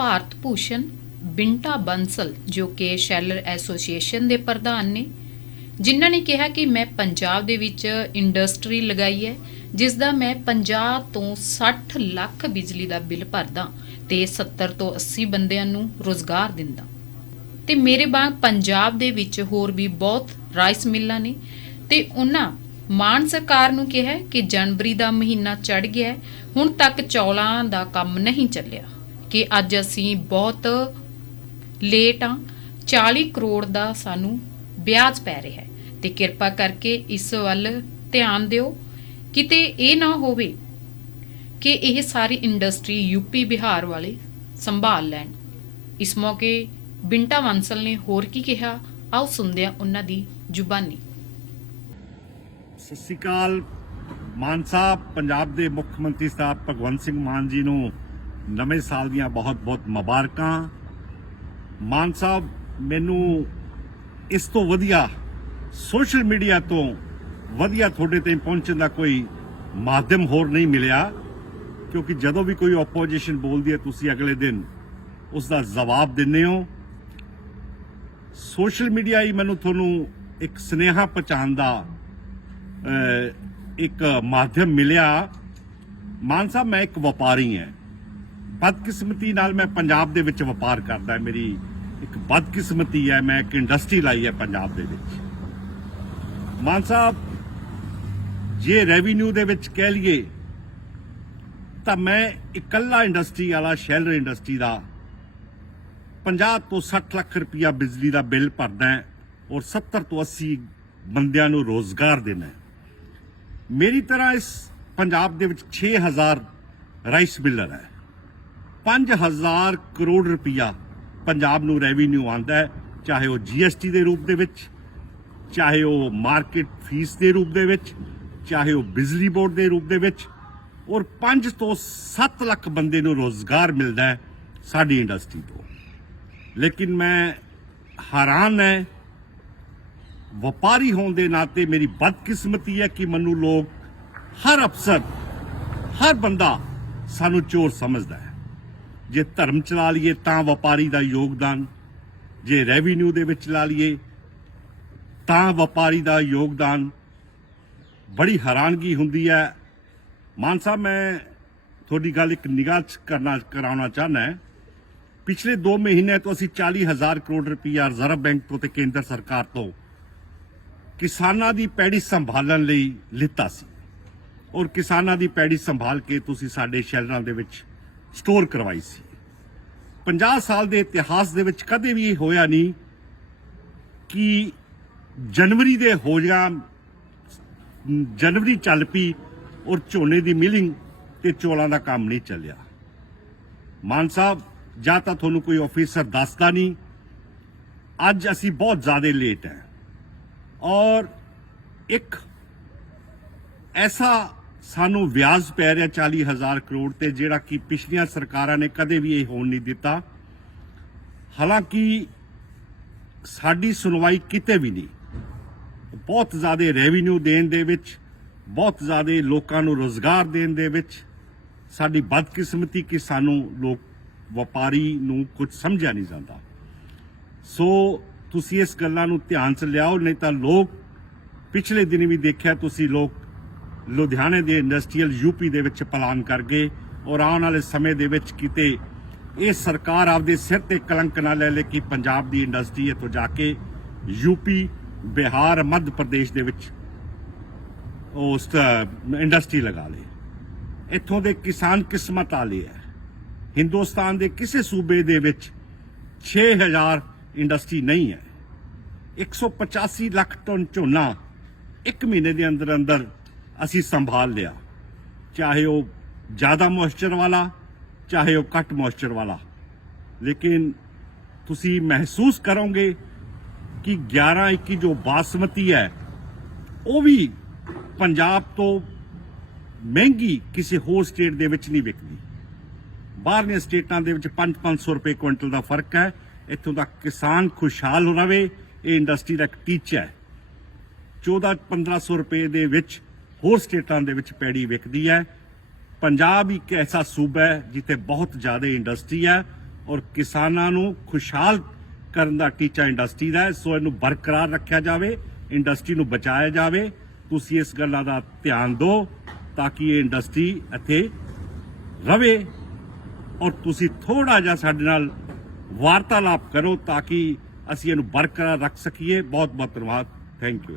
ਭਾਰਤ ਭੂਸ਼ਣ ਬਿੰਟਾ ਬੰਸਲ, ਜੋ ਕਿ sheller association ਦੇ ਪ੍ਰਧਾਨ ਨੇ, ਜਿਨ੍ਹਾਂ ਨੇ ਕਿਹਾ ਕਿ ਮੈਂ ਪੰਜਾਬ ਦੇ ਵਿੱਚ ਇੰਡਸਟਰੀ ਲਗਾਈ ਹੈ, ਜਿਸ ਦਾ ਮੈਂ 50 ਤੋਂ 60 ਲੱਖ ਬਿਜਲੀ ਦਾ ਬਿੱਲ ਭਰਦਾ ਤੇ 70 ਤੋਂ 80 ਬੰਦਿਆਂ ਨੂੰ ਰੋਜ਼ਗਾਰ ਦਿੰਦਾ। ਤੇ ਮੇਰੇ ਬਾਗ ਪੰਜਾਬ ਦੇ ਵਿੱਚ ਹੋਰ ਵੀ ਬਹੁਤ ਰਾਈਸ ਮਿੱਲਾਂ ਨੇ ਤੇ ਉਹਨਾਂ ਮਾਨ ਸਰਕਾਰ ਨੂੰ ਕਿਹਾ ਕਿ ਜਨਵਰੀ ਦਾ ਮਹੀਨਾ ਚੜ ਗਿਆ ਹੁਣ ਤੱਕ ਚੌਲਾਂ ਦਾ ਕੰਮ ਨਹੀਂ ਚੱਲਿਆ। ਕਿ ਅੱਜ ਅਸੀਂ ਬਹੁਤ ਲੇਟ ਆ 40 ਕਰੋੜ ਦਾ ਸਾਨੂੰ ਵਿਆਜ ਪੈ ਰਿਹਾ ਹੈ। ਤੇ ਕਿਰਪਾ ਕਰਕੇ ਇਸ ਵੱਲ ਧਿਆਨ ਦਿਓ। ਕਿਤੇ ਇਹ ਨਾ ਹੋਵੇ ਕਿ ਇਹ ਸਾਰੀ ਇੰਡਸਟਰੀ ਯੂਪੀ ਬਿਹਾਰ ਵਾਲੇ ਸੰਭਾਲ ਲੈਣ। ਇਸ ਮੌਕੇ ਬਿੰਟਾ ਵੰਸਲ ਨੇ ਹੋਰ ਕੀ ਕਿਹਾ? ਆਓ ਸੁਣਦੇ ਹਾਂ ਉਹਨਾਂ ਦੀ ਜ਼ੁਬਾਨੀ। ਸਤਿ ਸ਼੍ਰੀ ਅਕਾਲ। ਮਾਨ ਸਾਹਿਬ, ਪੰਜਾਬ ਦੇ ਮੁੱਖ ਮੰਤਰੀ ਸਾਹਿਬ ਭਗਵੰਤ ਸਿੰਘ ਮਾਨ ਜੀ ਨੂੰ ਨਵੇਂ ਸਾਲ ਦੀਆਂ ਬਹੁਤ-ਬਹੁਤ ਮੁਬਾਰਕਾਂ। ਮਾਨ ਸਾਹਿਬ, ਮੈਨੂੰ ਇਸ ਤੋਂ ਵਧੀਆ ਸੋਸ਼ਲ ਮੀਡੀਆ ਤੋਂ ਵਧੀਆ ਤੁਹਾਡੇ ਤੇ ਪਹੁੰਚਣ ਦਾ ਕੋਈ ਮਾਧਿਅਮ ਹੋਰ ਨਹੀਂ ਮਿਲਿਆ, ਕਿਉਂਕਿ ਜਦੋਂ ਵੀ ਕੋਈ ਆਪੋਜੀਸ਼ਨ ਬੋਲਦੀ ਹੈ, ਤੁਸੀਂ ਅਗਲੇ ਦਿਨ ਉਸ ਦਾ ਜਵਾਬ ਦਿੰਦੇ ਹੋ। ਸੋਸ਼ਲ ਮੀਡੀਆ ਹੀ ਮੈਨੂੰ ਤੁਹਾਨੂੰ ਇੱਕ ਸਨੇਹਾ ਪਹੁੰਚਾਉਣ ਦਾ ਇੱਕ ਮਾਧਿਅਮ ਮਿਲਿਆ। ਮਾਨ ਸਾਹਿਬ, ਮੈਂ ਇੱਕ ਵਪਾਰੀ ਹਾਂ। ਬਦਕਿਸਮਤੀ ਨਾਲ ਮੈਂ ਪੰਜਾਬ ਦੇ ਵਿੱਚ ਵਪਾਰ ਕਰਦਾ ਮੇਰੀ ਇੱਕ ਬਦਕਿਸਮਤੀ ਹੈ। ਮੈਂ ਇੱਕ ਇੰਡਸਟਰੀ ਲਾਈ ਹੈ ਪੰਜਾਬ ਦੇ ਵਿੱਚ। ਮਾਨ ਸਾਹਿਬ, ਜੇ ਰੈਵਨਿਊ ਦੇ ਵਿੱਚ ਕਹਿ ਲਈਏ, ਤਾਂ ਮੈਂ ਇਕੱਲਾ ਇੰਡਸਟਰੀ ਵਾਲਾ, ਸ਼ੈਲਰ ਇੰਡਸਟਰੀ ਦਾ 50 ਤੋਂ 60 ਲੱਖ ਰੁਪਇਆ ਬਿਜਲੀ ਦਾ ਬਿੱਲ ਭਰਦਾ ਔਰ 70 ਤੋਂ 80 ਬੰਦਿਆਂ ਨੂੰ ਰੋਜ਼ਗਾਰ ਦੇਣਾ ਮੇਰੀ ਤਰ੍ਹਾਂ ਇਸ ਪੰਜਾਬ ਦੇ ਵਿੱਚ 6000 ਰਾਈਸ ਮਿਲਰ ਹੈ। 5000 ਕਰੋੜ ਰੁਪਇਆ ਪੰਜਾਬ ਨੂੰ ਰੈਵਨਿਊ ਆਉਂਦਾ ਹੈ, ਚਾਹੇ ਉਹ ਜੀਐਸਟੀ ਦੇ ਰੂਪ ਦੇ ਵਿੱਚ, ਚਾਹੇ ਉਹ ਮਾਰਕੀਟ ਫੀਸ ਦੇ ਰੂਪ ਦੇ ਵਿੱਚ, ਚਾਹੇ ਉਹ ਬਿਜਲੀ ਬੋਰਡ ਦੇ ਰੂਪ ਦੇ ਵਿੱਚ, ਔਰ 5 ਤੋਂ 7 ਲੱਖ ਬੰਦੇ ਨੂੰ ਰੋਜ਼ਗਾਰ ਮਿਲਦਾ ਹੈ ਸਾਡੀ ਇੰਡਸਟਰੀ ਤੋਂ। ਲੇਕਿਨ ਮੈਂ ਹੈਰਾਨ ਹੈ, ਵਪਾਰੀ ਹੋਣ ਦੇ ਨਾਤੇ ਮੇਰੀ ਬਦਕਿਸਮਤੀ ਹੈ ਕਿ ਮੈਨੂੰ ਲੋਕ ਹਰ ਅਫਸਰ, ਹਰ ਬੰਦਾ ਸਾਨੂੰ ਚੋਰ ਸਮਝਦਾ ਹੈ। ਜੇ ਧਰਮ ਚਲਾ ਲਈਏ ਤਾਂ ਵਪਾਰੀ ਦਾ ਯੋਗਦਾਨ, ਜੇ ਰੈਵਨਿਊ ਦੇ ਵਿੱਚ ਲਾ ਲਈਏ ਤਾਂ ਵਪਾਰੀ ਦਾ ਯੋਗਦਾਨ ਬੜੀ ਹੈਰਾਨਗੀ ਹੁੰਦੀ ਹੈ। ਮਾਨ ਸਾਹਿਬ, ਮੈਂ ਤੁਹਾਡੀ ਗੱਲ ਇੱਕ ਨਿਗਾਹ 'ਚ ਕਰਨਾ, ਕਰਾਉਣਾ ਚਾਹਨਾ ਹੈ। ਪਿਛਲੇ 2 ਮਹੀਨੇ ਤੋਂ ਅਸੀਂ 40000 ਕਰੋੜ ਰੁਪਇਆ ਰਿਜ਼ਰਵ ਬੈਂਕ ਤੋਂ ਤੇ ਕੇਂਦਰ ਸਰਕਾਰ ਤੋਂ ਕਿਸਾਨਾਂ ਦੀ ਪੈੜੀ ਸੰਭਾਲਣ ਲਈ ਲਿੱਤਾ ਸੀ। ਔਰ ਕਿਸਾਨਾਂ ਦੀ ਪੈੜੀ ਸੰਭਾਲ ਕੇ ਤੁਸੀਂ ਸਾਡੇ ਸ਼ਹਿਰਾਂ ਦੇ ਵਿੱਚ ਸਟੋਰ ਕਰਵਾਈ ਸੀ। 50 ਸਾਲ ਦੇ ਇਤਿਹਾਸ ਦੇ ਵਿੱਚ ਕਦੇ ਵੀ ਇਹ ਹੋਇਆ ਨਹੀਂ ਕਿ ਜਨਵਰੀ ਦੇ ਹੋ ਜਾਂ, ਜਨਵਰੀ ਚੱਲ ਪਈ ਔਰ ਝੋਨੇ ਦੀ ਮਿਲਿੰਗ ਤੇ ਚੋਲਾਂ ਦਾ ਕੰਮ ਨਹੀਂ ਚੱਲਿਆ। ਮਾਨ ਸਾਹਿਬ, ਜਾਂ ਤਾਂ ਤੁਹਾਨੂੰ ਕੋਈ ਆਫੀਸਰ ਦੱਸਦਾ ਨਹੀਂ, ਅੱਜ ਅਸੀਂ ਬਹੁਤ ਜ਼ਿਆਦਾ ਲੇਟ ਹੈ। ਔਰ ਇੱਕ ਐਸਾ ਸਾਨੂੰ ਵਿਆਜ ਪੈ ਰਿਹਾ 40000 ਕਰੋੜ ਤੇ ਜਿਹੜਾ ਕਿ ਪਿਛਲੀਆਂ ਸਰਕਾਰਾਂ ਨੇ ਕਦੇ ਵੀ ਇਹ ਹੋਣ ਨਹੀਂ ਦਿੱਤਾ। ਹਾਲਾਂਕਿ ਸਾਡੀ ਸੁਣਵਾਈ ਕਿਤੇ ਵੀ ਨਹੀਂ। ਬਹੁਤ ਜ਼ਿਆਦਾ ਰੈਵਨਿਊ ਦੇਣ ਦੇ ਵਿੱਚ, ਬਹੁਤ ਜ਼ਿਆਦਾ ਲੋਕਾਂ ਨੂੰ ਰੋਜ਼ਗਾਰ ਦੇਣ ਦੇ ਵਿੱਚ, ਸਾਡੀ ਬਦਕਿਸਮਤੀ ਕਿ ਸਾਨੂੰ ਲੋਕ ਵਪਾਰੀ ਨੂੰ ਕੁਝ ਸਮਝਿਆ ਨਹੀਂ ਜਾਂਦਾ। ਸੋ ਤੁਸੀਂ ਇਸ ਗੱਲਾਂ ਨੂੰ ਧਿਆਨ 'ਚ ਲਿਆਓ, ਨਹੀਂ ਤਾਂ ਲੋਕ ਪਿਛਲੇ ਦਿਨ ਵੀ ਦੇਖਿਆ, ਤੁਸੀਂ ਲੋਕ ਲੁਧਿਆਣੇ ਦੇ ਇੰਡਸਟਰੀਅਲ ਯੂਪੀ ਦੇ ਵਿੱਚ ਪਲਾਨ ਕਰ ਗਏ ਔਰ ਆਉਣ ਵਾਲੇ ਸਮੇਂ ਦੇ ਵਿੱਚ ਕਿਤੇ ਇਹ ਸਰਕਾਰ ਆਪਦੇ ਸਿਰ ਤੇ ਕਲੰਕ ਨਾ ਲੈ ਲੇ ਕਿ ਪੰਜਾਬ ਦੀ ਇੰਡਸਟਰੀ ਇੱਥੋਂ ਜਾ ਕੇ ਯੂਪੀ, ਬਿਹਾਰ, ਮੱਧ ਪ੍ਰਦੇਸ਼ ਦੇ ਵਿੱਚ ਉਸ ਇੰਡਸਟਰੀ ਲਗਾ ਲੇ। ਇੱਥੋਂ ਦੇ ਕਿਸਾਨ ਕਿਸਮਤ ਵਾਲੇ ਹੈ ਹਿੰਦੁਸਤਾਨ ਦੇ ਕਿਸੇ ਸੂਬੇ ਦੇ ਵਿੱਚ 6000 ਇੰਡਸਟਰੀ ਨਹੀਂ ਹੈ 185 ਲੱਖ ਟਨ ਝੋਨਾ ਇੱਕ ਮਹੀਨੇ ਦੇ ਅੰਦਰ ਅੰਦਰ ਅਸੀਂ ਸੰਭਾਲ ਲਿਆ। ਚਾਹੇ ਉਹ ਜ਼ਿਆਦਾ ਮੋਇਸਚਰ ਵਾਲਾ, ਚਾਹੇ ਉਹ ਘੱਟ ਮੋਇਸਚਰ ਵਾਲਾ। ਲੇਕਿਨ ਤੁਸੀਂ ਮਹਿਸੂਸ ਕਰੋਗੇ ਕਿ 11 21 ਜੋ ਬਾਸਮਤੀ ਹੈ, ਉਹ ਵੀ ਪੰਜਾਬ ਤੋਂ ਮਹਿੰਗੀ ਕਿਸੇ ਹੋਰ ਸਟੇਟ ਦੇ ਵਿੱਚ ਨਹੀਂ ਵਿਕਦੀ। ਬਾਹਰਲੀਆਂ ਸਟੇਟਾਂ ਦੇ ਵਿੱਚ 5-500 ਰੁਪਏ ਕੁਇੰਟਲ ਦਾ ਫ਼ਰਕ ਹੈ। ਇੱਥੋਂ ਦਾ ਕਿਸਾਨ ਖੁਸ਼ਹਾਲ ਰਵੇ, ਇਹ ਇੰਡਸਟਰੀ ਦਾ ਇੱਕ ਟੀਚਾ ਹੈ। 14-1500 ਰੁਪਏ ਦੇ ਵਿੱਚ ਹੋਰ ਸਟੇਟਾਂ ਦੇ ਵਿੱਚ ਪੈੜੀ ਵਿਕਦੀ ਹੈ। ਪੰਜਾਬ ਇੱਕ ਐਸਾ ਸੂਬਾ ਹੈ ਜਿੱਥੇ ਬਹੁਤ ਜ਼ਿਆਦਾ ਇੰਡਸਟਰੀ ਹੈ ਔਰ ਕਿਸਾਨਾਂ ਨੂੰ ਖੁਸ਼ਹਾਲ ਕਰਨ ਦਾ ਟੀਚਾ ਇੰਡਸਟਰੀ ਦਾ ਹੈ। ਸੋ ਇਹਨੂੰ ਬਰਕਰਾਰ ਰੱਖਿਆ ਜਾਵੇ, ਇੰਡਸਟਰੀ ਨੂੰ ਬਚਾਇਆ ਜਾਵੇ। ਤੁਸੀਂ ਇਸ ਗੱਲਾਂ ਦਾ ਧਿਆਨ ਦਿਓ ਤਾਂ ਕਿ ਇਹ ਇੰਡਸਟਰੀ ਇੱਥੇ ਰਵੇ ਔਰ ਤੁਸੀਂ ਥੋੜਾ ਜਿਹਾ ਸਾਡੇ ਨਾਲ ਵਾਰਤਾਲਾਪ ਕਰੋ ਤਾਂ ਕਿ ਅਸੀਂ ਇਹਨੂੰ ਬਰਕਰਾਰ ਰੱਖ ਸਕੀਏ। ਬਹੁਤ ਬਹੁਤ ਧੰਨਵਾਦ ਥੈਂਕ ਯੂ